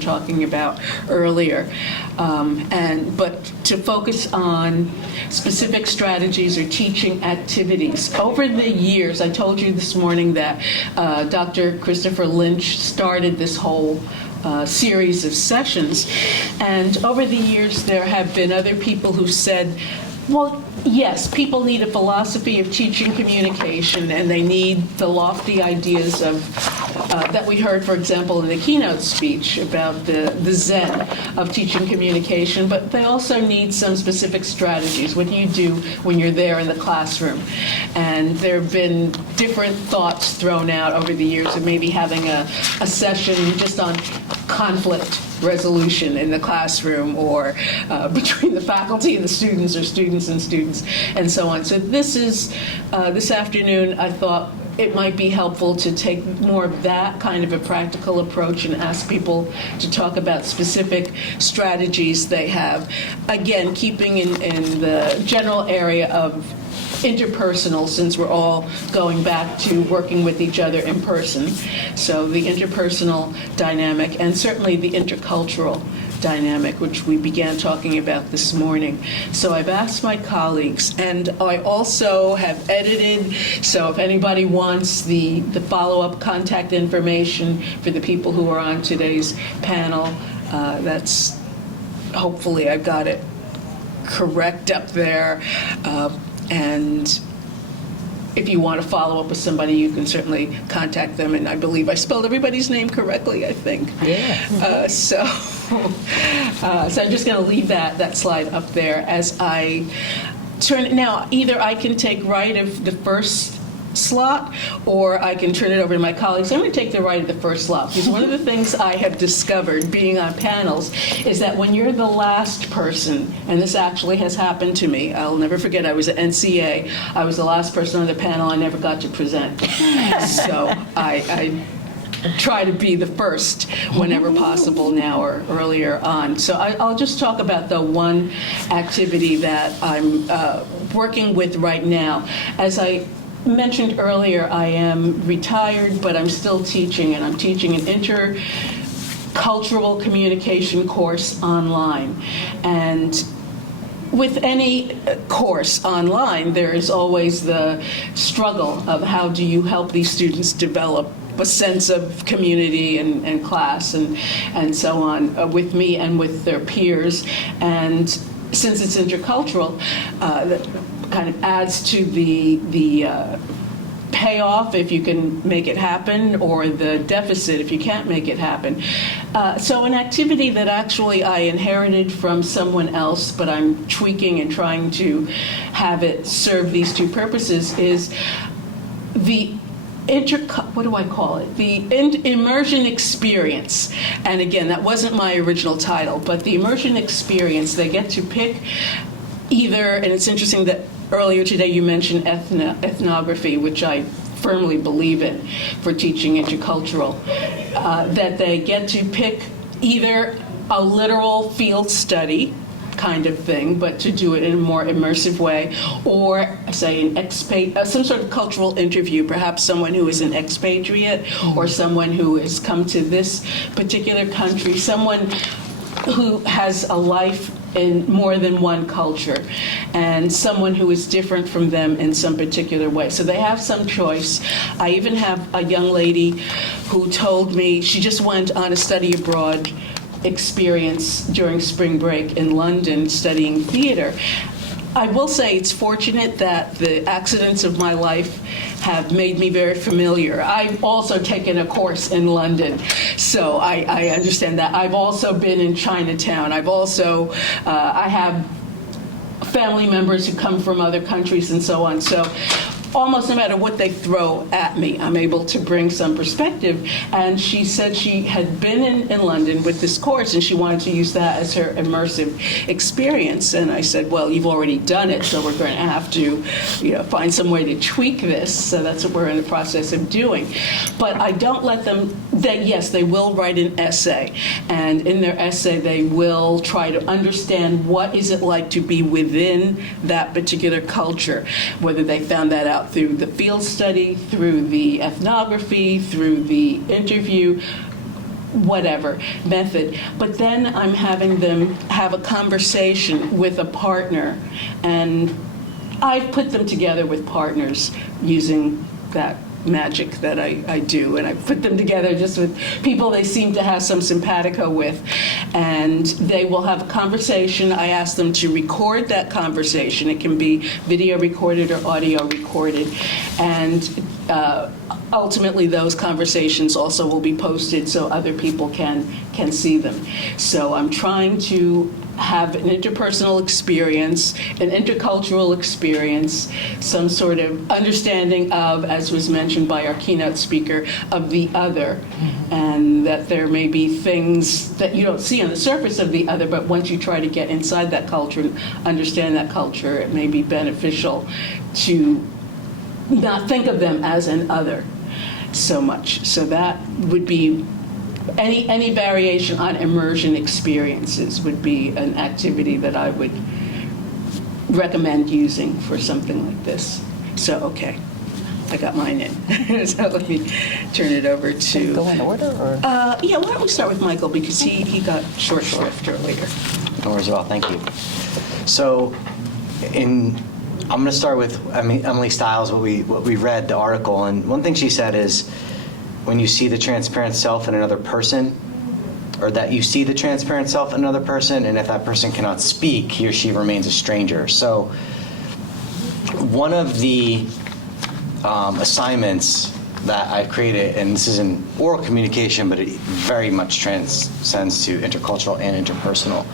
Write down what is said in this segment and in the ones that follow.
talking about earlier. But to focus on specific strategies or teaching activities. Over the years, I told you this morning that Dr. Christopher Lynch started this whole series of sessions. And over the years, there have been other people who said, well, yes, people need a philosophy of teaching communication, and they need the lofty ideas of that we heard, for example, in the keynote speech about the Zen of teaching communication, but they also need some specific strategies. What do you do when you're there in the classroom? And there have been different thoughts thrown out over the years of maybe having a session just on conflict resolution in the classroom, or between the faculty and the students, or students and students, and so on. So this afternoon, I thought it might be helpful to take more of that kind of a practical approach and ask people to talk about specific strategies they have. Again, keeping in the general area of interpersonal, since we're all going back to working with each other in person. So the interpersonal dynamic, and certainly the intercultural dynamic, which we began talking about this morning. So I've asked my colleagues, and I also have edited, so if anybody wants the follow-up contact information for the people who are on today's panel, that's, hopefully I got it correct up there. And if you want to follow up with somebody, you can certainly contact them. And I believe I spelled everybody's name correctly, I think. Yeah. So I'm just going to leave that slide up there as I turn it. Now, either I can take right of the first slot, or I can turn it over to my colleagues. I'm going to take the right of the first slot, because one of the things I have discovered being on panels is that when you're the last person, and this actually has happened to me, I'll never forget, I was at NCA, I was the last person on the panel, I never got to present. So I try to be the first whenever possible now or earlier on. So I'll just talk about the one activity that I'm working with right now. As I mentioned earlier, I am retired, but I'm still teaching, and I'm teaching an intercultural communication course online. And with any course online, there is always the struggle of how do you help these students develop a sense of community and class and so on with me and with their peers. And since it's intercultural, that kind of adds to the payoff if you can make it happen, or the deficit if you can't make it happen. So an activity that actually I inherited from someone else, but I'm tweaking and trying to have it serve these two purposes, is the the immersion experience. And again, that wasn't my original title, but the immersion experience, they get to pick either, and it's interesting that earlier today you mentioned ethnography, which I firmly believe in for teaching intercultural, that they get to pick either a literal field study kind of thing, but to do it in a more immersive way, or say an some sort of cultural interview, perhaps someone who is an expatriate or someone who has come to this particular country, someone who has a life in more than one culture, and someone who is different from them in some particular way. So they have some choice. I even have a young lady who told me she just went on a study abroad experience during spring break in London studying theater. I will say it's fortunate that the accidents of my life have made me very familiar. I've also taken a course in London, so I understand that. I've also been in Chinatown. I've also, I have family members who come from other countries and so on. So almost no matter what they throw at me, I'm able to bring some perspective. And she said she had been in London with this course, and she wanted to use that as her immersive experience. And I said, well, you've already done it, so we're going to have to, find some way to tweak this. So that's what we're in the process of doing. But I don't let them, yes, they will write an essay. And in their essay, they will try to understand what is it like to be within that particular culture, whether they found that out through the field study, through the ethnography, through the interview, whatever method. But then I'm having them have a conversation with a partner, and I've put them together with partners using that magic that I do, and I put them together just with people they seem to have some simpatico with, and they will have a conversation. I ask them to record that conversation. It can be video recorded or audio recorded, and ultimately those conversations also will be posted so other people can see them. So I'm trying to have an interpersonal experience, an intercultural experience, some sort of understanding of, as was mentioned by our keynote speaker, of the other, and that there may be things that you don't see on the surface of the other, but once you try to get inside that culture and understand that culture, it may be beneficial to not think of them as an other so much. So that would be any variation on immersion experiences would be an activity that I would recommend using for something like this. So, okay, I got mine in. So let me turn it over to... Go in order, or? Yeah, why don't we start with Michael, because he got short shrift earlier. No worries at all, thank you. So, I'm going to start with Emily Stiles, what we read, the article, and one thing she said is, when you see the transparent self in another person, or that you see the transparent self in another person, and if that person cannot speak, he or she remains a stranger. So one of the assignments that I've created, and this is an oral communication, but it very much transcends to intercultural and interpersonal.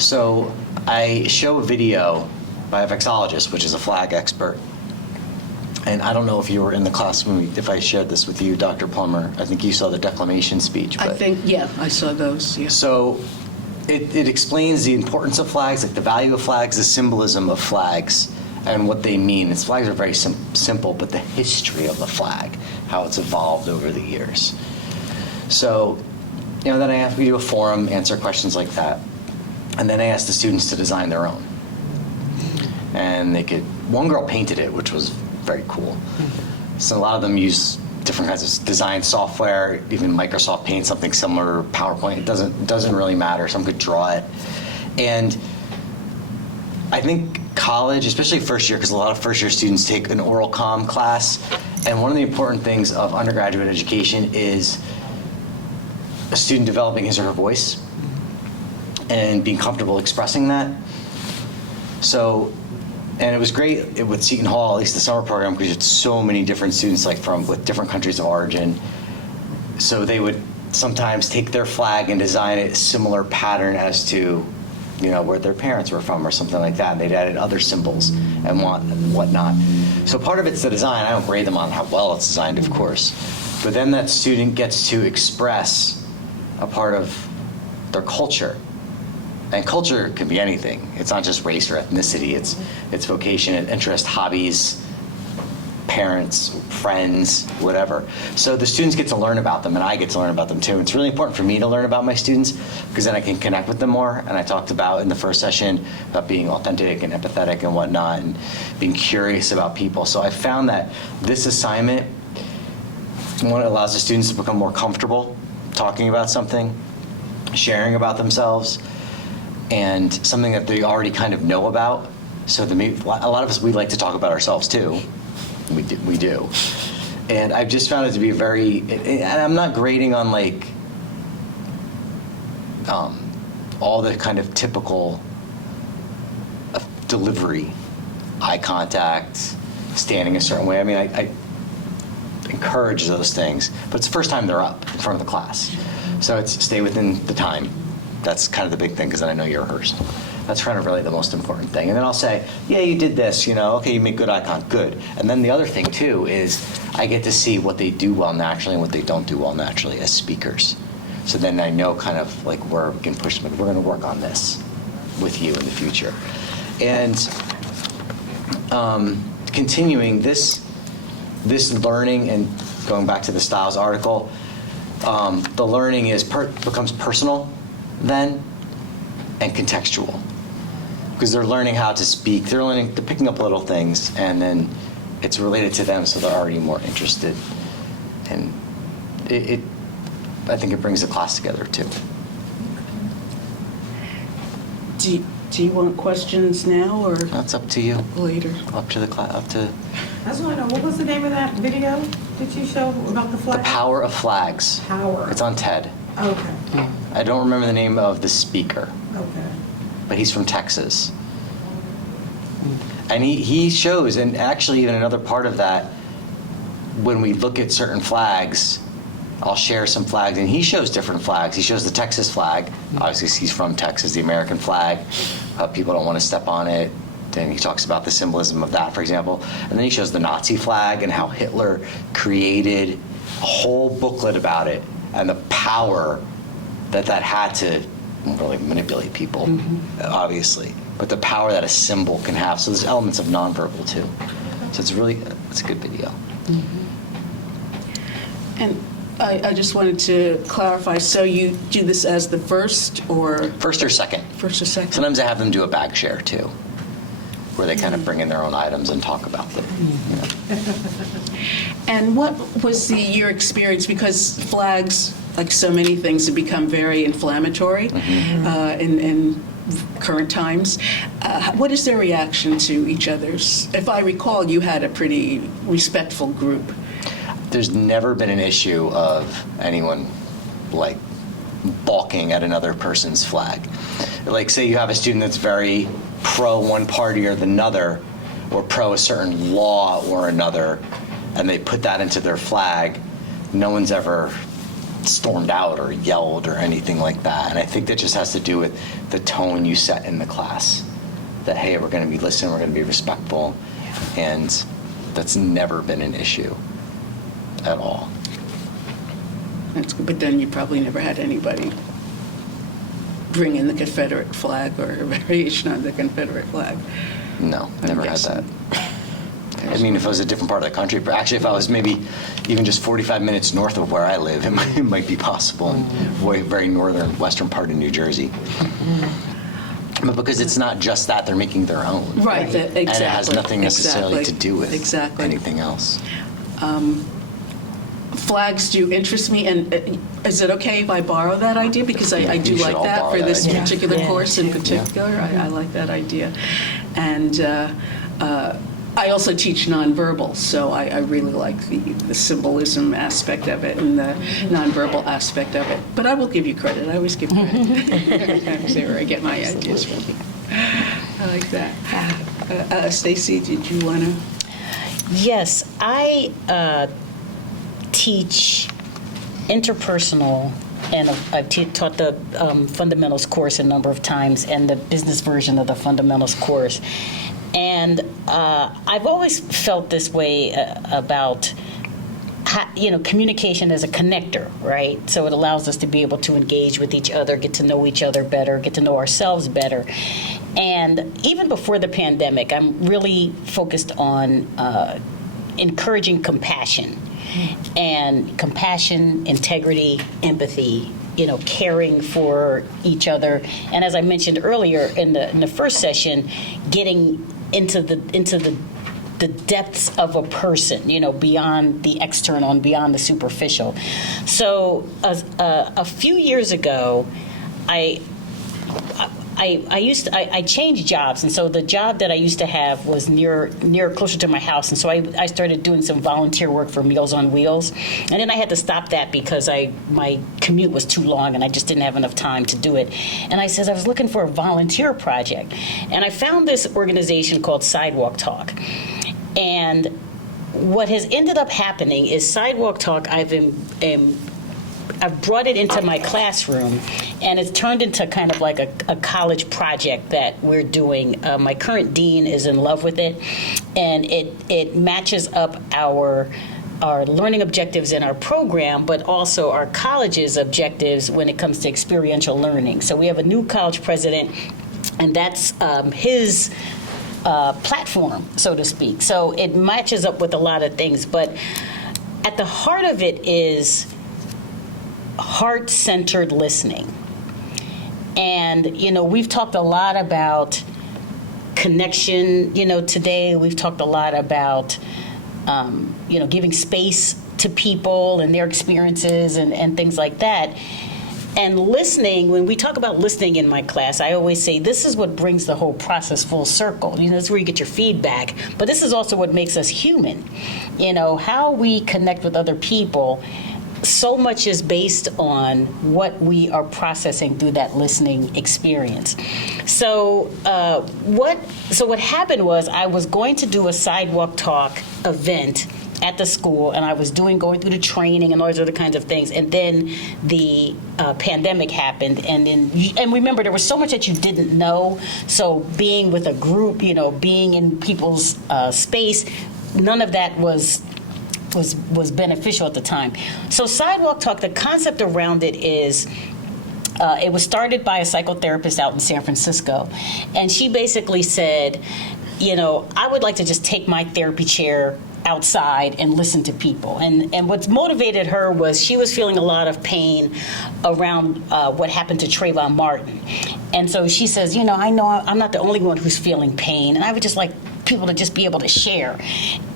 So I show a video by a vexologist, which is a flag expert. And I don't know if you were in the class if I shared this with you, Dr. Plummer. I think you saw the declamation speech. But I think, yeah, I saw those. Yeah. So it explains the importance of flags, like the value of flags, the symbolism of flags, and what they mean. Its flags are very simple, but the history of the flag, how it's evolved over the years. So, then we do a forum, answer questions like that. And then I ask the students to design their own. And one girl painted it, which was very cool. So a lot of them use different kinds of design software, even Microsoft Paint, something similar, PowerPoint. It doesn't really matter. Some could draw it. And I think college, especially first year, because a lot of first year students take an oral comm class, and one of the important things of undergraduate education is a student developing his or her voice and being comfortable expressing that. So, and it was great with Seton Hall, at least the summer program, because you had so many different students with different countries of origin. So they would sometimes take their flag and design a similar pattern as to, where their parents were from or something like that. And they'd added other symbols and whatnot. So part of it's the design. I don't grade them on how well it's designed, of course. But then that student gets to express a part of their culture. And culture can be anything. It's not just race or ethnicity. It's vocation, interest, hobbies, parents, friends, whatever. So the students get to learn about them, and I get to learn about them too. It's really important for me to learn about my students, because then I can connect with them more. And I talked about in the first session about being authentic and empathetic and whatnot, and being curious about people. So I found that this assignment, one, allows the students to become more comfortable talking about something, sharing about themselves, and something that they already kind of know about. So a lot of us, we like to talk about ourselves too. We do. And I've just found it to be and I'm not grading on all the kind of typical delivery, eye contact, standing a certain way. I mean, I encourage those things, but it's the first time they're up in front of the class. So it's stay within the time. That's kind of the big thing, because then I know you rehearsed. That's kind of really the most important thing. And then I'll say, yeah, you did this, okay, you make good eye contact, good. And then the other thing too is I get to see what they do well naturally and what they don't do well naturally as speakers. So then I know kind of where we can push them. We're going to work on this with you in the future. And continuing this learning, and going back to the Stiles article, the learning becomes personal then, and contextual, because they're learning how to speak. They're picking up little things, and then it's related to them, so they're already more interested. And I think it brings the class together too. Do you want questions now or That's up to you. later? Up to the class. Up to I just want to know, what was the name of that video that you showed about the the flag? power of flags. Power. It's on TED. Okay, I don't remember the name of the speaker, okay. but he's from Texas. And he shows, and actually even another part of that, when we look at certain flags, I'll share some flags, and he shows different flags. He shows the Texas flag. Obviously, he's from Texas, the American flag. People don't want to step on it. Then he talks about the symbolism of that, for example. And then he shows the Nazi flag and how Hitler created a whole booklet about it and the power that had to really manipulate people, obviously. But the power that a symbol can have. So there's elements of nonverbal, too. So it's a good video. And I just wanted to clarify, so you do this as the first or First or second. first or second? Sometimes I have them do a bag share too, where they kind of bring in their own items and talk about them. You know. And what was your experience? Because flags, like so many things, have become very inflammatory in current times. What is their reaction to each other's? If I recall, you had a pretty respectful group. There's never been an issue of anyone like balking at another person's flag. Like, say you have a student that's very pro one party or another, or pro a certain law or another, and they put that into their flag, no one's ever stormed out or yelled or anything like that. And I think that just has to do with the tone you set in the class. That, hey, we're going to be listening, we're going to be respectful, and that's never been an issue at all. That's good, but then you probably never had anybody bring in the Confederate flag or a variation on the Confederate flag. No, I'm never had guessing. that. I mean, if it was a different part of the country, but actually if I was maybe even just 45 minutes north of where I live, it might be possible in very northern, western part of New Jersey. But because it's not just that, they're making their own. Right, exactly. And it has nothing necessarily to do with Exactly. anything else. Flags do interest me, and is it okay if I borrow that idea? Because I do You should like all that borrow for that this idea. particular Yeah. course in particular. I like that idea. And I also teach nonverbal, so I really like the symbolism aspect of it and the nonverbal aspect of it. But I will give you credit. I always give credit. That's where I get my ideas from. I like that. Stacy, did you want to? Yes, I teach interpersonal, and I've taught the fundamentals course a number of times and the business version of the fundamentals course. And I've always felt this way about communication as a connector, right? So it allows us to be able to engage with each other, get to know each other better, get to know ourselves better. And even before the pandemic, I'm really focused on encouraging compassion. And compassion, integrity, empathy, caring for each other. And as I mentioned earlier in the first session, getting into the depths of a person, beyond the external and beyond the superficial. So a few years ago, I changed jobs, and so the job that I used to have was near closer to my house, and so I started doing some volunteer work for Meals on Wheels, and then I had to stop that because my commute was too long and I just didn't have enough time to do it. And I was looking for a volunteer project, and I found this organization called Sidewalk Talk. And what has ended up happening is Sidewalk Talk, I've brought it into my classroom, and it's turned into kind of like a college project that we're doing. My current dean is in love with it, and it matches up our learning objectives in our program, but also our college's objectives when it comes to experiential learning. So we have a new college president, and that's his platform, so to speak. So it matches up with a lot of things, but at the heart of it is heart-centered listening. And, we've talked a lot about connection, today. We've talked a lot about, giving space to people and their experiences and things like that. And listening, when we talk about listening in my class, I always say this is what brings the whole process full circle. That's where you get your feedback. But this is also what makes us human. How we connect with other people, so much is based on what we are processing through that listening experience. So what happened was I was going to do a sidewalk talk event at the school, and I was going through the training and all those other kinds of things, and then the pandemic happened, and remember, there was so much that you didn't know, so being with a group, being in people's space, none of that was beneficial at the time. So Sidewalk Talk, the concept around it is, it was started by a psychotherapist out in San Francisco, and she basically said, I would like to just take my therapy chair outside and listen to people. And what's motivated her was she was feeling a lot of pain around what happened to Trayvon Martin. And so she says, I know I'm not the only one who's feeling pain, and I would just like people to just be able to share.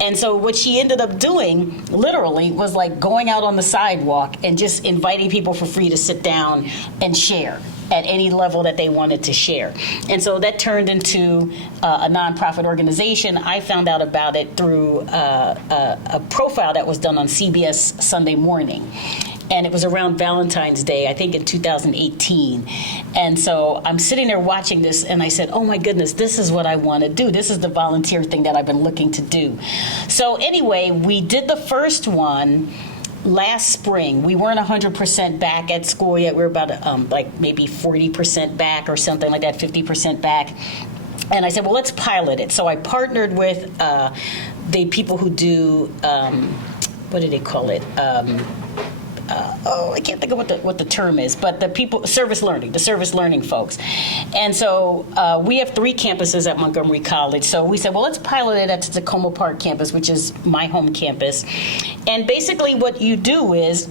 And so what she ended up doing, literally, was like going out on the sidewalk and just inviting people for free to sit down and share at any level that they wanted to share. And so that turned into a nonprofit organization. I found out about it through a profile that was done on CBS Sunday Morning. And it was around Valentine's Day, I think in 2018. And so I'm sitting there watching this, and I said, oh my goodness, this is what I want to do. This is the volunteer thing that I've been looking to do. So anyway, we did the first one last spring. We weren't 100% back at school yet. We were about like maybe 40% back or something like that, 50% back. And I said, well, let's pilot it. So I partnered with the people who do, what do they call it? I can't think of what the term is, but the service learning folks. And so we have 3 campuses at Montgomery College. So we said, well, let's pilot it at the Tacoma Park campus, which is my home campus. And basically what you do is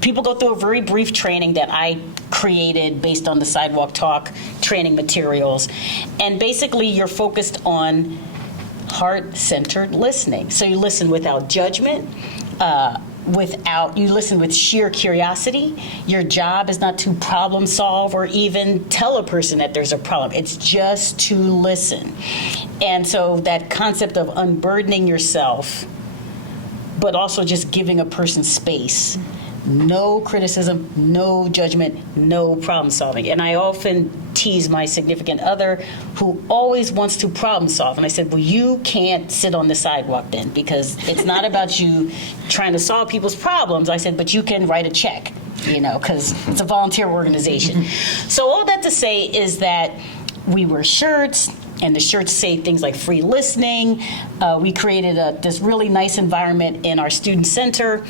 people go through a very brief training that I created based on the Sidewalk Talk training materials. And basically you're focused on heart-centered listening. So you listen without judgment, you listen with sheer curiosity. Your job is not to problem solve or even tell a person that there's a problem. It's just to listen. And so that concept of unburdening yourself, but also just giving a person space. No criticism, no judgment, no problem solving. And I often tease my significant other who always wants to problem solve. And I said, well, you can't sit on the sidewalk then, because it's not about you trying to solve people's problems. I said, but you can write a check, because it's a volunteer organization. So all that to say is that we wear shirts, and the shirts say things like free listening. We created this really nice environment in our student center.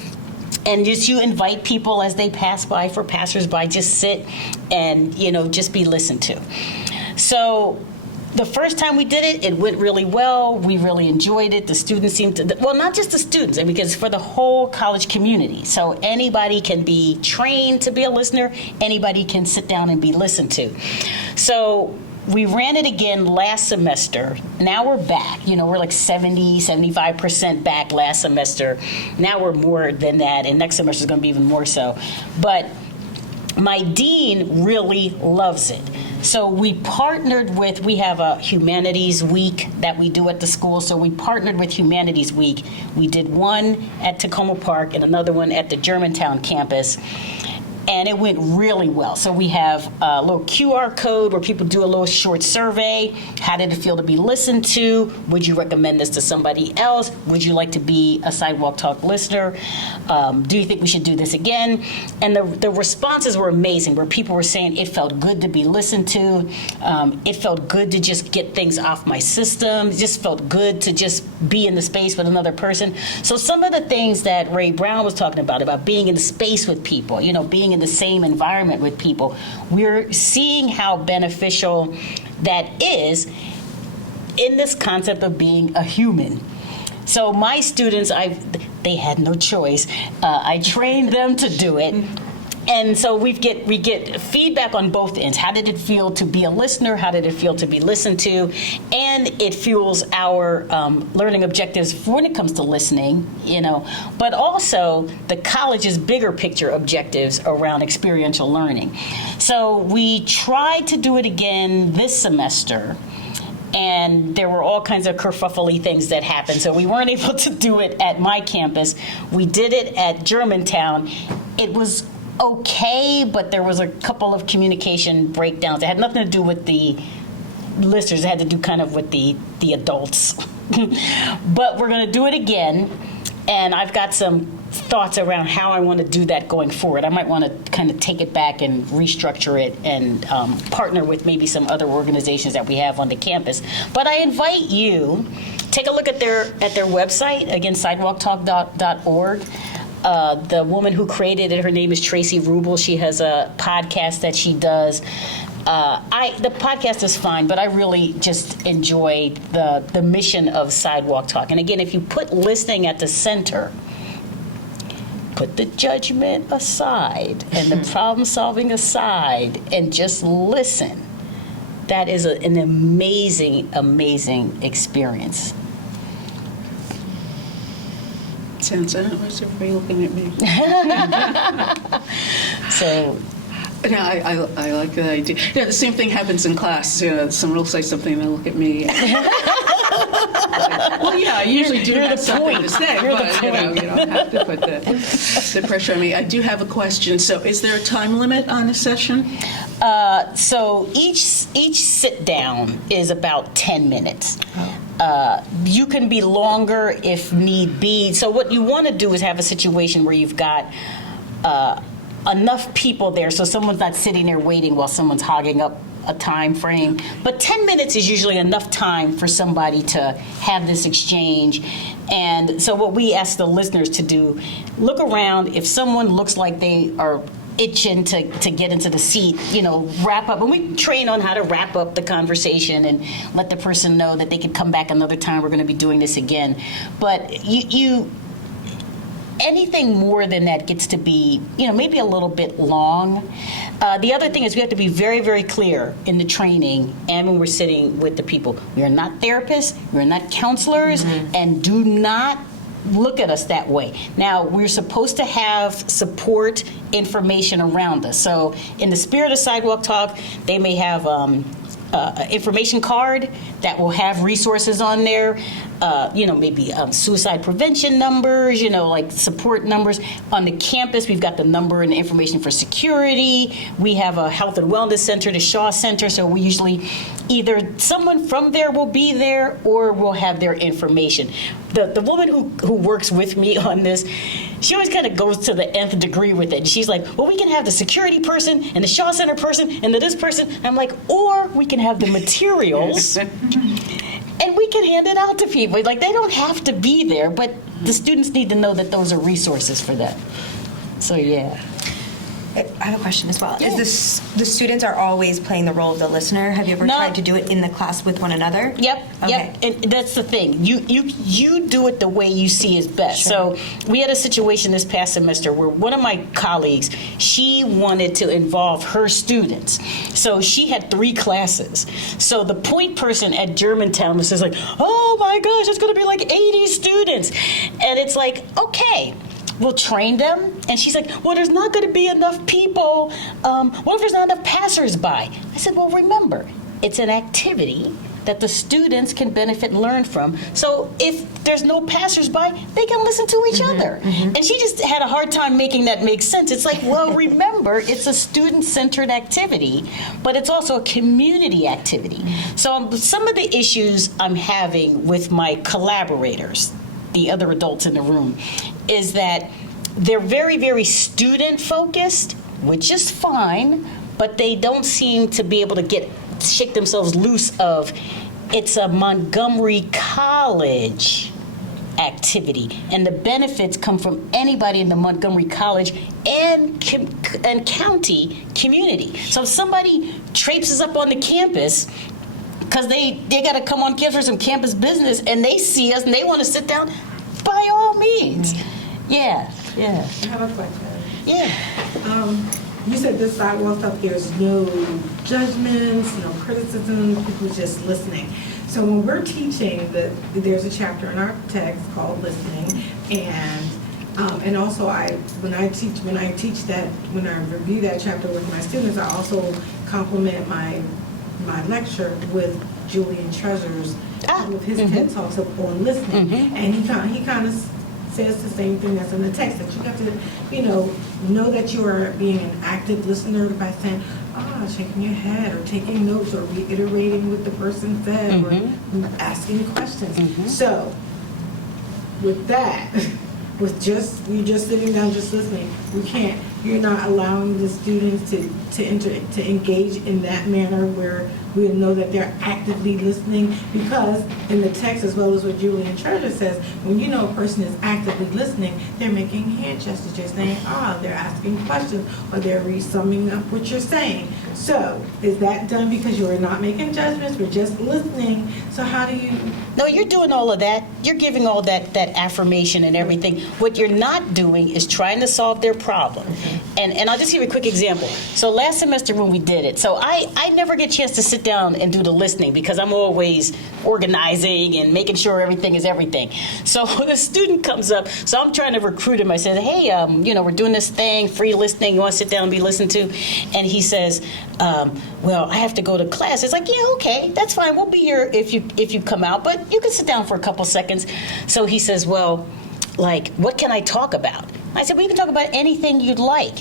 And just you invite people as they pass by, for passersby, just sit and, just be listened to. So the first time we did it, it went really well. We really enjoyed it. The students seemed to, well, not just the students, because for the whole college community. So anybody can be trained to be a listener. Anybody can sit down and be listened to. So we ran it again last semester. Now we're back. We're like 75% back last semester. Now we're more than that, and next semester is going to be even more so. But my dean really loves it. So we have a Humanities Week that we do at the school. So we partnered with Humanities Week. We did one at Tacoma Park and another one at the Germantown campus. And it went really well. So we have a little QR code where people do a little short survey. How did it feel to be listened to? Would you recommend this to somebody else? Would you like to be a Sidewalk Talk listener? Do you think we should do this again? And the responses were amazing, where people were saying it felt good to be listened to. It felt good to just get things off my system. It just felt good to just be in the space with another person. So some of the things that Ray Brown was talking about being in the space with people, being in the same environment with people, we're seeing how beneficial that is in this concept of being a human. So my students, they had no choice. I trained them to do it. And so we get feedback on both ends. How did it feel to be a listener? How did it feel to be listened to? And it fuels our learning objectives when it comes to listening, but also the college's bigger picture objectives around experiential learning. So we tried to do it again this semester. And there were all kinds of kerfuffly things that happened. So we weren't able to do it at my campus. We did it at Germantown. It was okay, but there was a couple of communication breakdowns. It had nothing to do with the listeners. It had to do kind of with the adults. But we're going to do it again. And I've got some thoughts around how I want to do that going forward. I might want to kind of take it back and restructure it and partner with maybe some other organizations that we have on the campus. But I invite you, take a look at their website, again, sidewalktalk.org. The woman who created it, her name is Tracy Rubel. She has a podcast that she does. The podcast is fine, but I really just enjoy the mission of Sidewalk Talk. And again, if you put listening at the center, put the judgment aside and the problem solving aside and just listen, that is an amazing, amazing experience. Sounds what's everybody looking at me? So. No, I like that idea. Yeah, the same thing happens in class. Someone will say something and they'll look at me. Well, yeah, I usually do have something to say, but you don't have to put the pressure on me. I do have a question. So is there a time limit on a session? So each sit down is about 10 minutes. You can be longer if need be. So what you want to do is have a situation where you've got enough people there so someone's not sitting there waiting while someone's hogging up a time frame. But 10 minutes is usually enough time for somebody to have this exchange. And so what we ask the listeners to do, look around. If someone looks like they are itching to get into the seat, wrap up. And we train on how to wrap up the conversation and let the person know that they can come back another time. We're going to be doing this again. But you anything more than that gets to be, maybe a little bit long. The other thing is we have to be very, very clear in the training and when we're sitting with the people. We are not therapists, we're not counselors, and do not look at us that way. Now, we're supposed to have support information around us. So in the spirit of Sidewalk Talk, they may have information card that will have resources on there, maybe suicide prevention numbers, like support numbers. On the campus, we've got the number and information for security. We have a health and wellness center, the Shaw Center, so we usually either someone from there will be there or we'll have their information. The woman who works with me on this, she always kind of goes to the nth degree with it. She's like, well, we can have the security person and the Shaw Center person and this person. And I'm like, or we can have the materials and we can hand it out to people. Like, they don't have to be there, but the students need to know that those are resources for them. So, yeah. I have a question as well. Yeah. Is this the students are always playing the role of the listener? Have you ever tried to do it in the class with one another? Yep. Okay. Yep. And that's the thing. You do it the way you see is best. Sure. So we had a situation this past semester where one of my colleagues, she wanted to involve her students. So she had 3 classes. So the point person at Germantown was just like, oh my gosh, it's going to be like 80 students. And it's like, okay, we'll train them. And she's like, well, there's not going to be enough people. What if there's not enough passersby? I said, well, remember, it's an activity that the students can benefit and learn from. So if there's no passersby, they can listen to each other. And she just had a hard time making that make sense. It's like, well, remember, it's a student-centered activity, but it's also a community activity. So some of the issues I'm having with my collaborators, the other adults in the room, is that they're very, very student-focused, which is fine, but they don't seem to be able to shake themselves loose of, it's a Montgomery College activity, and the benefits come from anybody in the Montgomery College and county community. So if somebody traipses up on the campus because they got to come on campus for some campus business, and they see us and they want to sit down, by all means. Yeah. I have a question. Yeah. You said this sidewall stuff, there's no judgments, no criticism, people just listening. So when we're teaching, there's a chapter in our text called listening, and also when I review that chapter with my students, I also complement my lecture with Julian Treasurer's with his TED Talks on listening, and he kind of says the same thing that's in the text, that you have to, know that you are being an active listener by saying, shaking your head or taking notes or reiterating what the person said or asking questions. So, with that, you just sitting down just listening, you're not allowing the students to engage in that manner where we know that they're actively listening, because in the text, as well as what Julian Treasure says, when you know a person is actively listening, they're making hand gestures, they're saying, they're asking questions, or they're summing up what you're saying. So, is that done because you are not making judgments, we're just listening? So how do you... No, you're doing all of that. You're giving all that affirmation and everything. What you're not doing is trying to solve their problem. And I'll just give you a quick example. So last semester when we did it, so I never get a chance to sit down and do the listening because I'm always organizing and making sure everything is everything. So the student comes up, so I'm trying to recruit him. I said, hey, we're doing this thing, free listening, you want to sit down and be listened to? And he says, well, I have to go to class. It's like, yeah, okay, that's fine. We'll be here if you come out, but you can sit down for a couple seconds. So he says, well, like, what can I talk about? I said, well, you can talk about anything you'd like.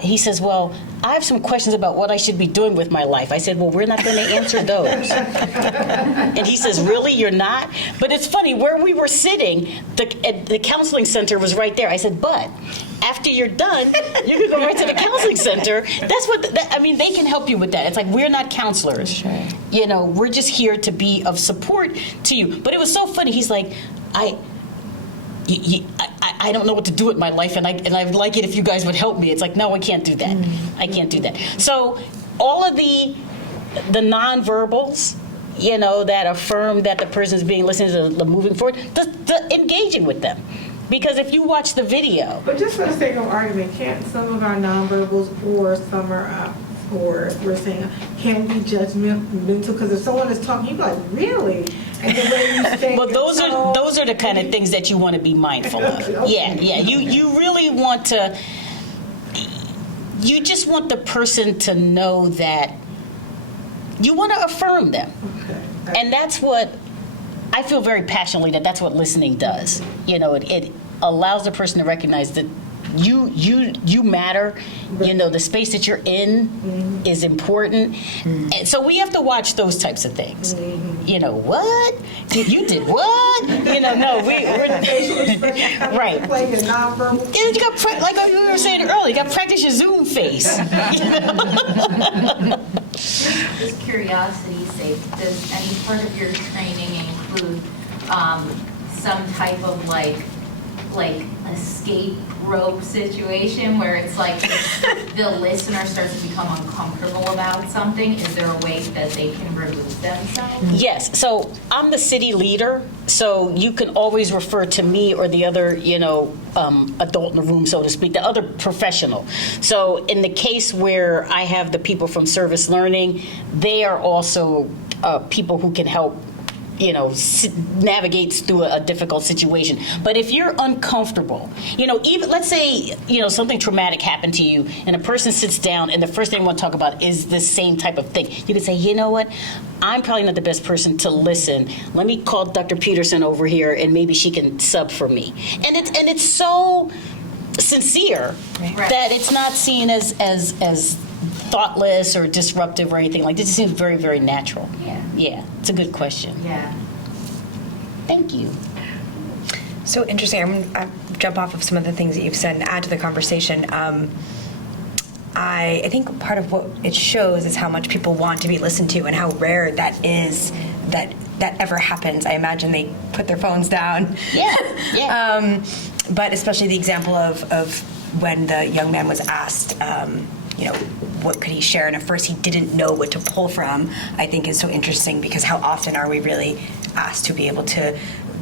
He says, well, I have some questions about what I should be doing with my life. I said, well, we're not going to answer those. And he says, really, you're not? But it's funny, where we were sitting, the counseling center was right there. I said, but after you're done, you can go right to the counseling center. That's they can help you with that. It's like, we're not counselors. Right. We're just here to be of support to you. But it was so funny. He's like, I don't know what to do with my life, and I'd like it if you guys would help me. It's like, no, I can't do that. I can't do that. So all of the nonverbals, that affirm that the person is being listened to, moving forward, engaging with them. Because if you watch the video... But just for the sake of argument, can't some of our nonverbals or some are... or we're saying can be judgmental, because if someone is talking, you're like, really? And the way you say well, those are the kind of things that you want to be mindful of. Okay. Yeah. You really want to. You just want the person to know that you want to affirm them, and that's what I feel very passionately. That's what listening does. It allows the person to recognize that you matter. The space that you're in is important. And so we have to watch those types of things. What? You did what? No, we're right. You got like we were saying earlier, you got to practice your Zoom face. Just curiosity's sake, does any part of your training include some type of like escape rope situation where it's like if the listener starts to become uncomfortable about something, is there a way that they can remove themselves? Yes. So I'm the city leader, so you can always refer to me or the other, adult in the room, so to speak, the other professional. So in the case where I have the people from service learning, they are also people who can help navigates through a difficult situation. But if you're uncomfortable, even let's say, something traumatic happened to you and a person sits down and the first thing they want to talk about is the same type of thing. You can say, you know what? I'm probably not the best person to listen. Let me call Dr. Peterson over here and maybe she can sub for me. And it's so sincere that it's not seen as thoughtless or disruptive or anything like this. It seems very, very natural. Yeah, it's a good question. Yeah. Thank you. So interesting. I'm going to jump off of some of the things that you've said and add to the conversation. I think part of what it shows is how much people want to be listened to and how rare that is that ever happens. I imagine they put their phones down. Yeah. But especially the example of when the young man was asked, what could he share? And at first he didn't know what to pull from, I think is so interesting, because how often are we really asked to be able to,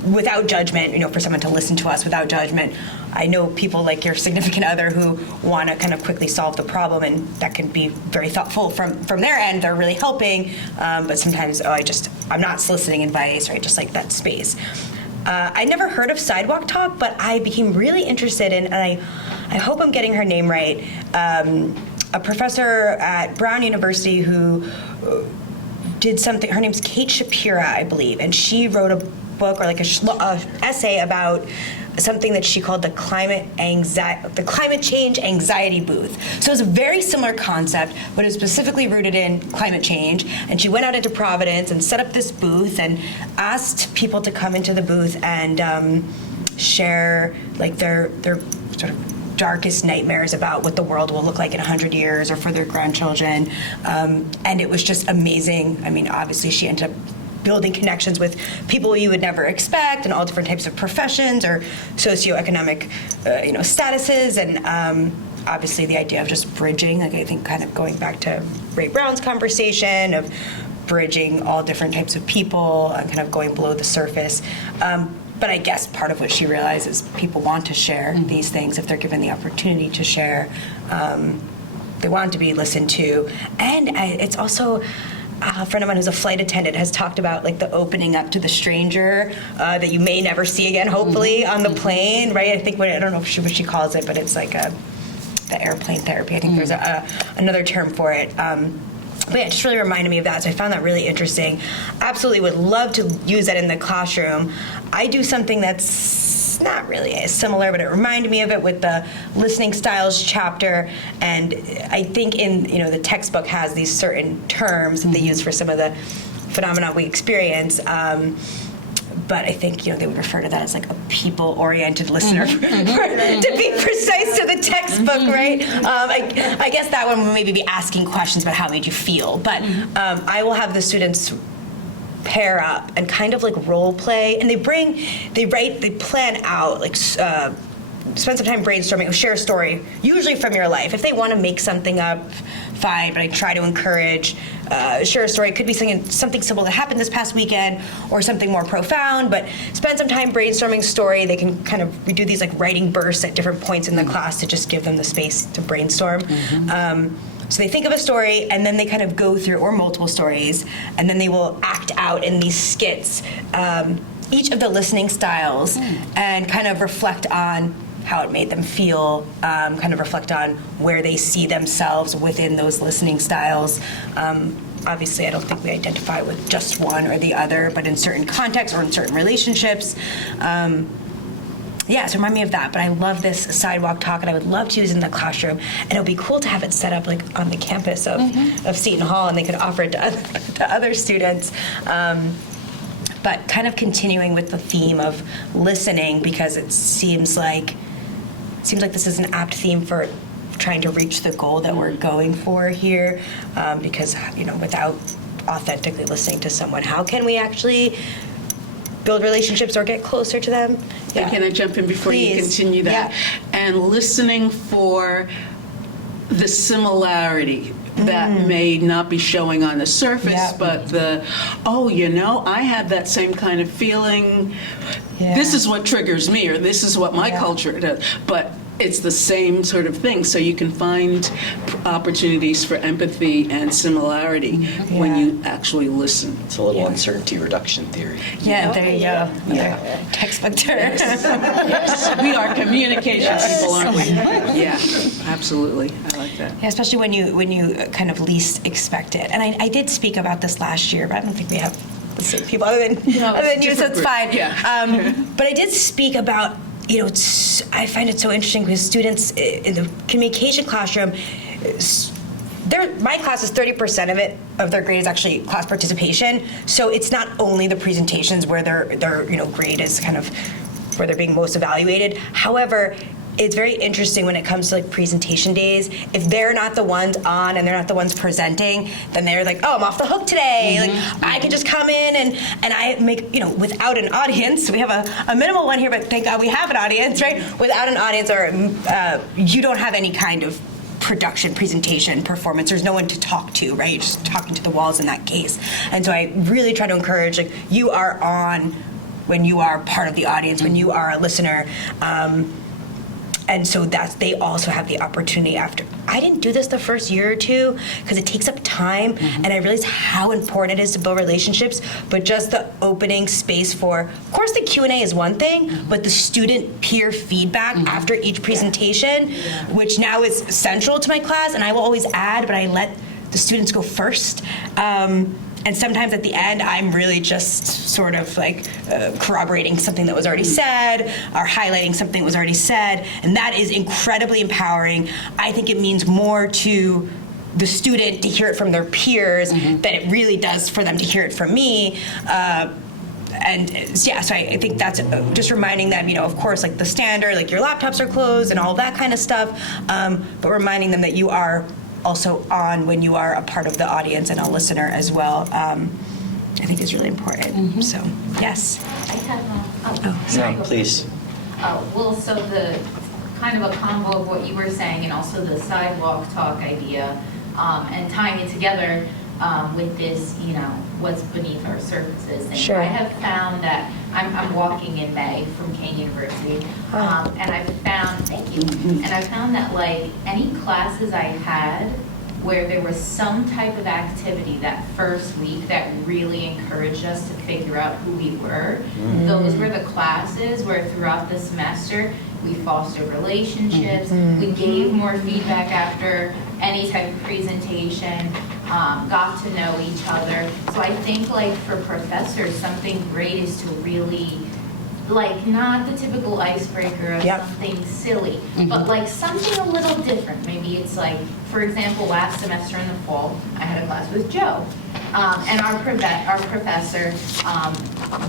without judgment, for someone to listen to us without judgment, I know people like your significant other who want to kind of quickly solve the problem, and that can be very thoughtful from their end. They're really helping, but sometimes, I'm not soliciting advice, right? Just like that space. I never heard of sidewalk talk, but I became really interested in, and I hope I'm getting her name right, a professor at Brown University who did something. Her name's Kate Shapira, I believe, and she wrote a book or like a essay about something that she called the climate change anxiety booth. So it's a very similar concept, but it's specifically rooted in climate change. And she went out into Providence and set up this booth and asked people to come into the booth and share like their sort of darkest nightmares about what the world will look like in 100 years or for their grandchildren. And it was just amazing. I mean, obviously she ended up building connections with people you would never expect and all different types of professions or socioeconomic statuses, and obviously the idea of just bridging, like I think kind of going back to Ray Brown's conversation of bridging all different types of people and kind of going below the surface. But I guess part of what she realizes people want to share these things if they're given the opportunity to share. They want to be listened to, and it's also a friend of mine who's a flight attendant has talked about like the opening up to the stranger that you may never see again, hopefully, on the plane, right? I think I don't know what she calls it, but it's like the airplane therapy. I think there's another term for it. But yeah, it just really reminded me of that, so I found that really interesting. Absolutely would love to use that in the classroom. I do something that's not really similar, but it reminded me of it with the listening styles chapter. And I think the textbook has these certain terms that they use for some of the phenomena we experience. But I think they would refer to that as like a people-oriented listener, to be precise to the textbook, right? I guess that one would maybe be asking questions about how it made you feel. But I will have the students pair up and kind of like role play, and they plan out, like spend some time brainstorming, share a story, usually from your life. If they want to make something up, fine, but I try to encourage, share a story. It could be something simple that happened this past weekend or something more profound, but spend some time brainstorming story. They can we do these like writing bursts at different points in the class to just give them the space to brainstorm. So they think of a story, and then they kind of go through, or multiple stories, and then they will act out in these skits, each of the listening styles, and kind of reflect on how it made them feel, kind of reflect on where they see themselves within those listening styles. Obviously, I don't think we identify with just one or the other, but in certain contexts or in certain relationships. So remind me of that. But I love this sidewalk talk, and I would love to use it in the classroom. And it would be cool to have it set up like on the campus of Seton Hall, and they could offer it to other students. But kind of continuing with the theme of listening, because it seems like this is an apt theme for trying to reach the goal that we're going for here. Because without authentically listening to someone, how can we actually build relationships or get closer to them? Yeah. Can I jump in before Please. you continue that? Yeah. And listening for the similarity that may not be showing on the surface, but I had that same kind of feeling. Yeah. This is what triggers me, or this is what my culture does. But it's the same sort of thing. So you can find opportunities for empathy and similarity when you actually listen. It's a little uncertainty reduction theory. Yeah, there you go. Yeah. Textbook terms. Yes, we are communication people, aren't we? Yeah, absolutely. I like that. Yeah, especially when you kind of least expect it. And I did speak about this last year, but I don't think we have the same people other than you, so it's fine. Yeah. But I did speak about, I find it so interesting because students in the communication classroom, my class is 30% of their grade is actually class participation. So it's not only the presentations where their grade is kind of where they're being most evaluated. However, it's very interesting when it comes to like presentation days. If they're not the ones on and they're not the ones presenting, then they're like, oh, I'm off the hook today. Like I can just come in and I make, without an audience. We have a minimal one here, but thank God we have an audience, right? Without an audience, or you don't have any kind of production, presentation, performance. There's no one to talk to, right? You're just talking to the walls in that case. And so I really try to encourage, like, you are on when you are part of the audience, when you are a listener. And so they also have the opportunity after. I didn't do this the first year or two because it takes up time, and I realized how important it is to build relationships. But just the opening space for, of course, the Q&A is one thing, but the student peer feedback after each presentation, which now is central to my class, and I will always add, but I let the students go first. And sometimes at the end, I'm really just sort of like corroborating something that was already said or highlighting something that was already said. And that is incredibly empowering. I think it means more to the student to hear it from their peers than it really does for them to hear it from me. And yeah, so I think that's just reminding them, of course, like the standard, like your laptops are closed and all that kind of stuff, but reminding them that you are also on when you are a part of the audience and a listener as well, I think is really important. So, yes. I have No, please. Well, so the kind of a combo of what you were saying and also the sidewalk talk idea and tying it together with this, what's beneath our surfaces. And Sure. I have found that I'm walking in May from Kean University, and I've found, thank you, and I found that like any classes I had where there was some type of activity that first week that really encouraged us to figure out who we were, those were the classes where throughout the semester we fostered relationships, we gave more feedback after any type of presentation, got to know each other. So I think like for professors, something great is to really, like not the typical icebreaker of something silly, but like something a little different. Maybe it's like, for example, last semester in the fall, I had a class with Joe. And our professor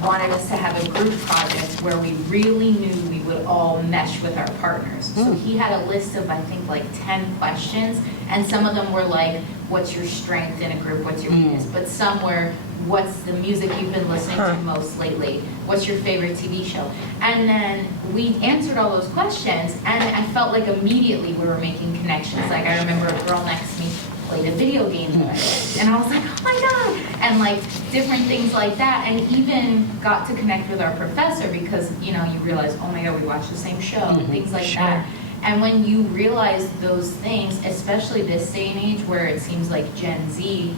wanted us to have a group project where we really knew we would all mesh with our partners. So he had a list of, I think, like 10 questions, and some of them were like, what's your strength in a group, what's your weakness? But some were, what's the music you've been listening to most lately? What's your favorite TV show? And then we answered all those questions, and I felt like immediately we were making connections. Like I remember a girl next to me played a video game with us, and I was like, oh my God, and like different things like that, and even got to connect with our professor because, you realize, oh my God, we watch the same show, things like that. And when you realize those things, especially this day and age where it seems like Gen Z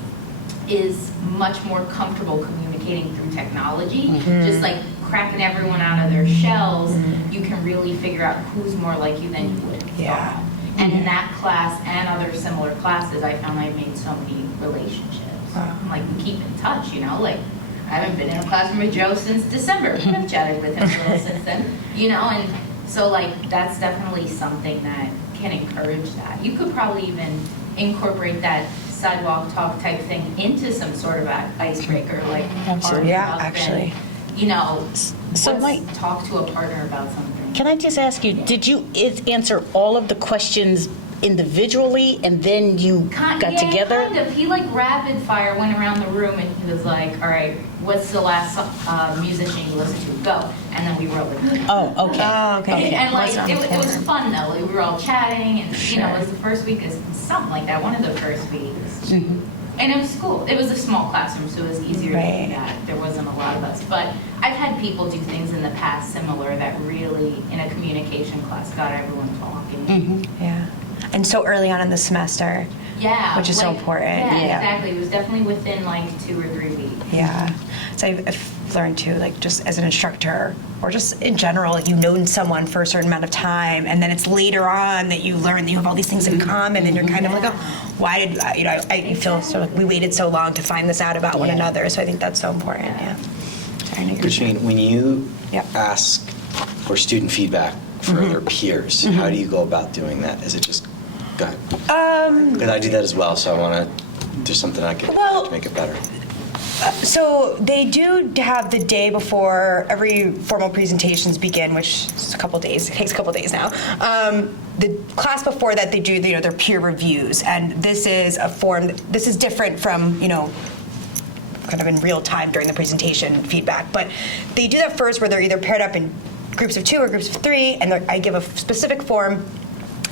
is much more comfortable communicating through technology, just like cracking everyone out of their shells, you can really figure out who's more like you than you would have thought. And in that class and other similar classes, I found I made so many relationships. Like we keep in touch, like I haven't been in a classroom with Joe since December. I've chatted with him a little since then, and so like that's definitely something that can encourage that. You could probably even incorporate that sidewalk talk type thing into some sort of icebreaker, like actually. So talk to a partner about something. Can I just ask you, did you answer all of the questions individually and then you got together? Kind of. He like rapid fire went around the room and he was like, all right, what's the last musician you listened to? Go. And then we were all like, oh, okay. And like it was fun though. Like, we were all chatting and it was the first week of something like that, one of the first weeks. And it was cool. It was a small classroom, so it was easier to do that. There wasn't a lot of us. But I've had people do things in the past similar that really, in a communication class, got everyone talking. Yeah. And so early on in the semester. Yeah. Which is so important. Yeah, exactly. It was definitely within like 2 or 3 weeks. Yeah. So I've learned too, like just as an instructor or just in general, you've known someone for a certain amount of time and then it's later on that you learn that you have all these things in common and you're kind of like, oh, why did, I feel sort of like we waited so long to find this out about one another. So I think that's so important. Yeah. Katrine, when you ask for student feedback for their peers, how do you go about doing that? Is it just, go ahead. Because I do that as well, so I want to, there's something I can do to make it better. So they do have the day before every formal presentations begin, which is a couple days. It takes a couple days now. The class before that, they do their peer reviews, and this is a form. This is different from kind of in real time during the presentation feedback. But they do that first, where they're either paired up in groups of 2 or groups of 3, and I give a specific form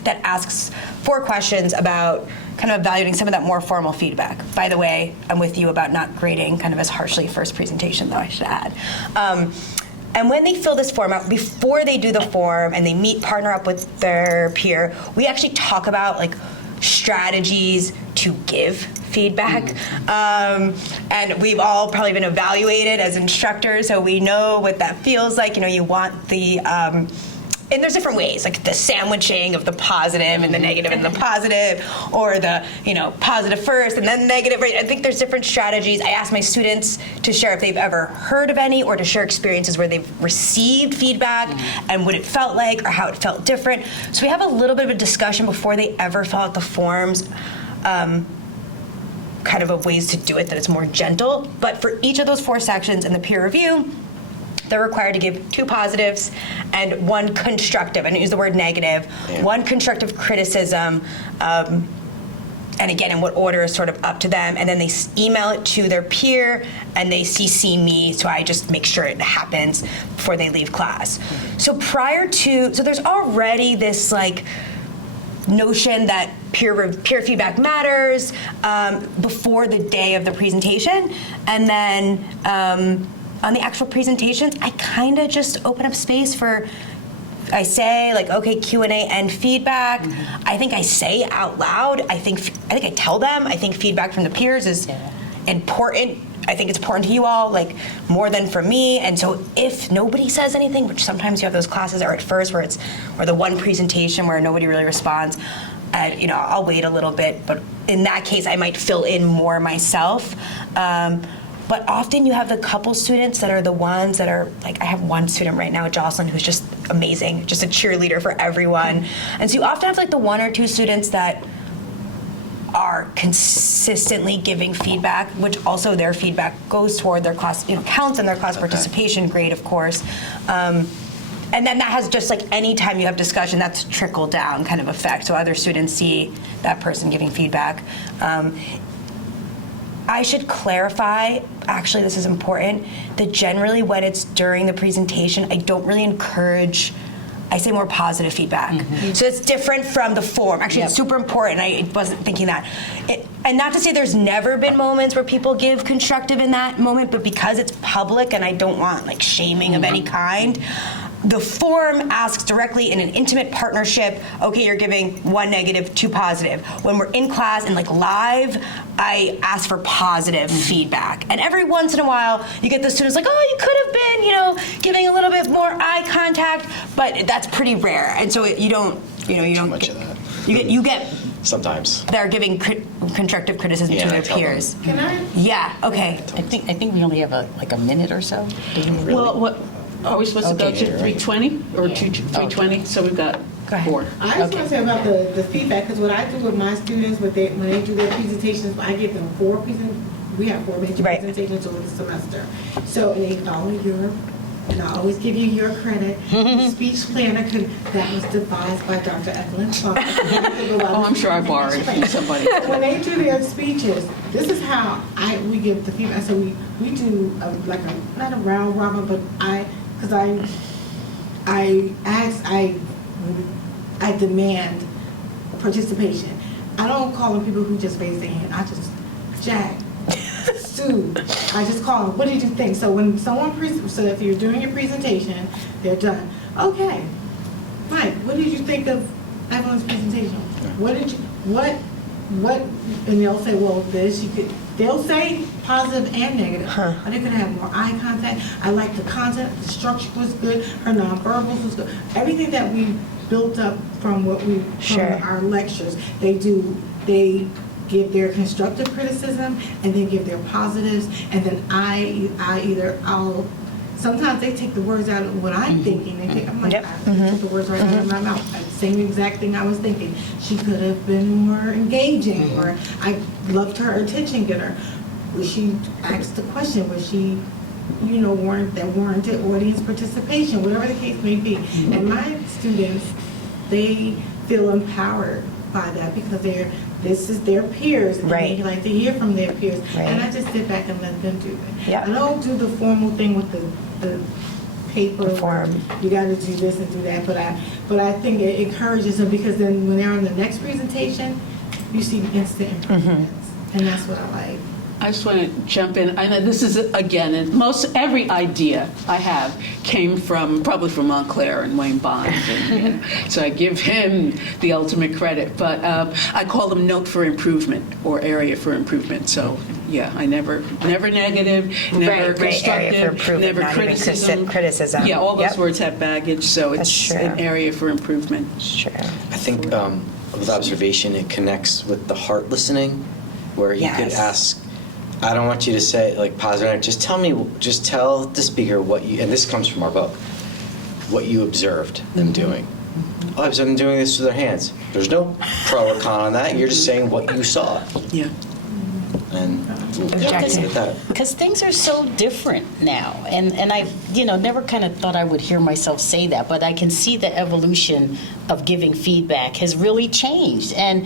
that asks 4 questions about kind of evaluating some of that more formal feedback. By the way, I'm with you about not grading kind of as harshly first presentation, though, I should add. And when they fill this form out, before they do the form and they partner up with their peer, we actually talk about like strategies to give feedback. And we've all probably been evaluated as instructors, so we know what that feels like. You know, you want the, and there's different ways, like the sandwiching of the positive and the negative and the positive, or the, you know, positive first and then negative, right? I think there's different strategies. I ask my students to share if they've ever heard of any, or to share experiences where they've received feedback and what it felt like or how it felt different. So we have a little bit of a discussion before they ever fill out the forms, kind of ways to do it that it's more gentle. But for each of those 4 sections in the peer review, they're required to give 2 positives and 1 constructive, I didn't use the word negative, 1 constructive criticism, and again, in what order is sort of up to them, and then they email it to their peer, and they CC me, so I just make sure it happens before they leave class. So so there's already this like notion that peer feedback matters before the day of the presentation, and then on the actual presentations, I kind of just open up space for, I say like, okay, Q&A and feedback. I think I say out loud, I think I tell them, I think feedback from the peers is important. I think it's important to you all, like more than for me. And so if nobody says anything, which sometimes you have those classes are at first where or the one presentation where nobody really responds, you know, I'll wait a little bit. But in that case, I might fill in more myself. But often you have the couple students that are the ones that are, like I have one student right now, Jocelyn, who's just amazing, just a cheerleader for everyone. And so you often have like the 1 or 2 students that are consistently giving feedback, which also their feedback goes toward their class, you know, counts in their class participation grade, of course. And then that has just like any time you have discussion, that's trickle down kind of effect. So other students see that person giving feedback. I should clarify, actually this is important, that generally when it's during the presentation, I don't really encourage, I say more positive feedback. So it's different from the form. Actually, it's super important. I wasn't thinking that. And not to say there's never been moments where people give constructive in that moment, but because it's public and I don't want like shaming of any kind, the form asks directly in an intimate partnership, okay, you're giving 1 negative, 2 positive. When we're in class and like live, I ask for positive feedback. And every once in a while, you get the students like, oh, you could have been, you know, giving a little bit more eye contact, but that's pretty rare. And so you don't much of that. You get Sometimes. they're giving constructive criticism to their peers. Can I? Yeah. Okay. I think we only have like a minute or so. Do you really? Well, what, are we supposed to go to 320 or 320? So we've got Go ahead. 4. I just want to say about the feedback, because what I do with my students, when they do their presentations, I give them 4 presentations. We have 4 major presentations over the semester. So, and they follow and I always give you your credit. The speech planner that was devised by Dr. Evelyn Clark. Oh, I'm sure I borrowed from somebody. When they do their speeches, this is how we give the feedback. So we do not a round robin, but I demand participation. I don't call them people who just raise their hand. I just, Jack, Sue, I just call them, what did you think? So when someone, so if you're doing your presentation, they're done. Okay, Mike, what did you think of Evelyn's presentation? And they'll say, well, they'll say positive and negative. Are they gonna have more eye contact? I like the content, the structure was good, her nonverbals was good. Everything that we built up from from our lectures, they give their constructive criticism and then give their positives, and then sometimes they take the words out of what I'm thinking. I'm like, I took the words right out of my mouth. The same exact thing I was thinking. She could have been more engaging, or I loved her attention getter. She asked the question, was she, warranted audience participation, whatever the case may be. And my students, they feel empowered by that because this is their peers, and they like to hear from their peers. And I just sit back and let them do it. I don't do the formal thing with the paper form. You got to do this and do that, but I think it encourages them, because then when they're on the next presentation, you see instant improvements, and that's what I like. I just want to jump in. I know this is, again, every idea I have came probably from Montclair and Wayne Bond. And, so I give him the ultimate credit. But I call them note for improvement or area for improvement. So, yeah, I never negative, never Right, area constructive, for improvement, never not even criticism. Yeah, all those Yep. words have baggage, so That's it's true. an area for improvement. Sure. I think with observation, it connects with the heart listening, where you could Yes. ask, I don't want you to say like positive, just tell the speaker what you, and this comes from our book, what you observed them doing. Oh, I observed them doing this with their hands. There's no pro or con on that. You're just saying what you saw. Yeah. And with that. Because things are so different now, and I, never kind of thought I would hear myself say that, but I can see the evolution of giving feedback has really changed, and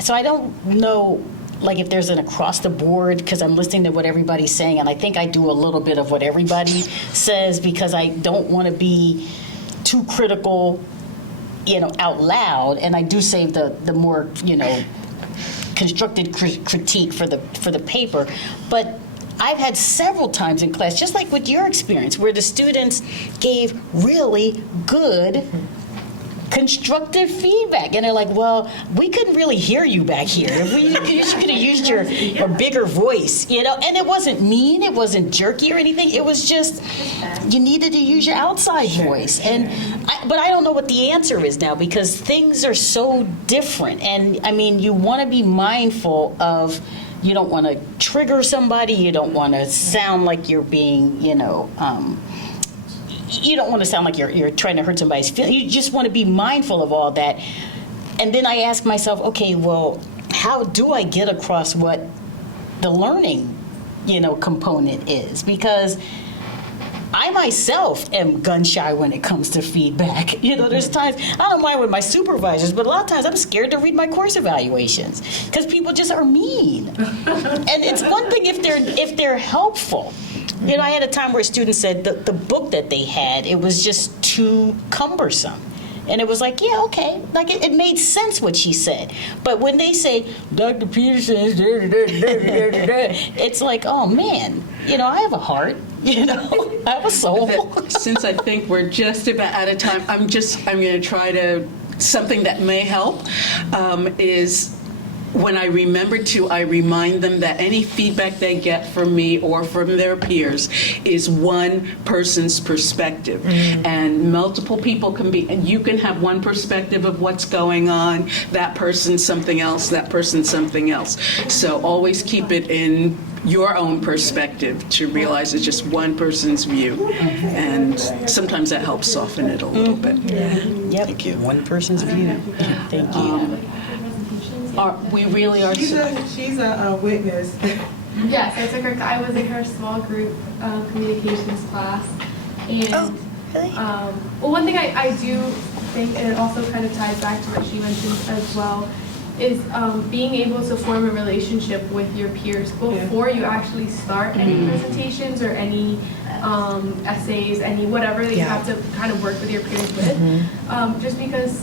so I don't know, like if there's an across the board, because I'm listening to what everybody's saying, and I think I do a little bit of what everybody says because I don't want to be too critical, out loud, and I do save the more, constructed critique for the paper. But I've had several times in class, just like with your experience, where the students gave really good constructive feedback, and they're like, well, we couldn't really hear you back here. You could have used your bigger voice, and it wasn't mean, it wasn't jerky or anything, it was just you needed to use your outside voice. But I don't know what the answer is now, because things are so different, and I mean, you want to be mindful of, you don't want to trigger somebody, you don't want to sound like you're being, you don't want to sound like you're trying to hurt somebody's feelings. You just want to be mindful of all that. And then I ask myself, okay, well, how do I get across what the learning, component is? Because I myself am gun shy when it comes to feedback. There's times, I don't mind with my supervisors, but a lot of times I'm scared to read my course evaluations because people just are mean. And it's one thing if they're helpful. I had a time where a student said the book that they had, it was just too cumbersome. And it was like, yeah, okay. Like, it made sense what she said. But when they say, Dr. Peterson, it's like, oh, man, I have a heart, I have a soul. Since I think we're just about out of time, I'm going to try something that may help is, when I remember to, I remind them that any feedback they get from me or from their peers is one person's perspective. And multiple people can be, and you can have one perspective of what's going on, that person's something else, that person's something else. So always keep it in your own perspective to realize it's just one person's view. And sometimes that helps soften it a little bit. Yep. Thank you. One person's view. Thank you. We really are. She's a witness. Yes, I was in her small group communications class. And really? Well, one thing I do think, and it also kind of ties back to what she mentioned as well, is being able to form a relationship with your peers before you actually start any presentations or any essays, any whatever that you have to kind of work with your peers with. Just because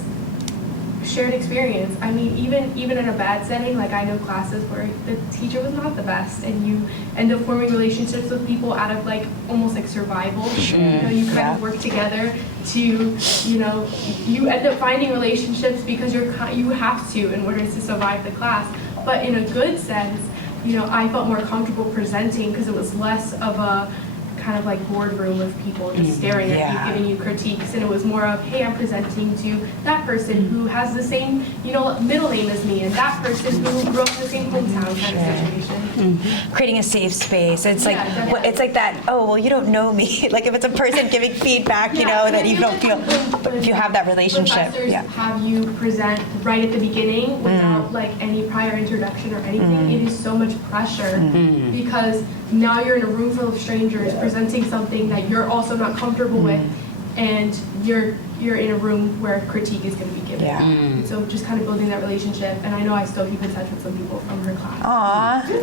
shared experience. I mean, even in a bad setting, like I know classes where the teacher was not the best, and you end up forming relationships with people out of like almost like survival. You kind of work together to, you end up finding relationships because you have to in order to survive the class. But in a good sense, I felt more comfortable presenting because it was less of a kind of like boardroom of people just staring at you, giving you critiques, and it was more of, hey, I'm presenting to that person who has the same, middle name as me, and that person who grew up in the same hometown kind of situation. Creating a safe space. It's like definitely. it's like that. Oh, well, you don't know me. Like if it's a person giving feedback, that you don't feel. But if you have that relationship, Professors have you present right at the beginning without like any prior introduction or anything. It is so much pressure because now you're in a room full of strangers presenting something that you're also not comfortable with, and you're in a room where critique is going to be given. And so just kind of building that relationship, and I know I still keep in touch with some people from her class. Aw, look.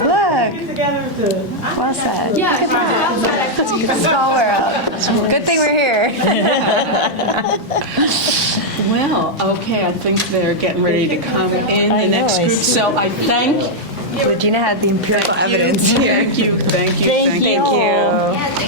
Get together to. Well said. Yeah, she's outside. I told you. Small world. Good thing we're here. Well, okay, I think they're getting ready to come in the next group. So I thank Regina had the empirical evidence here. Thank you. Thank you. Yeah,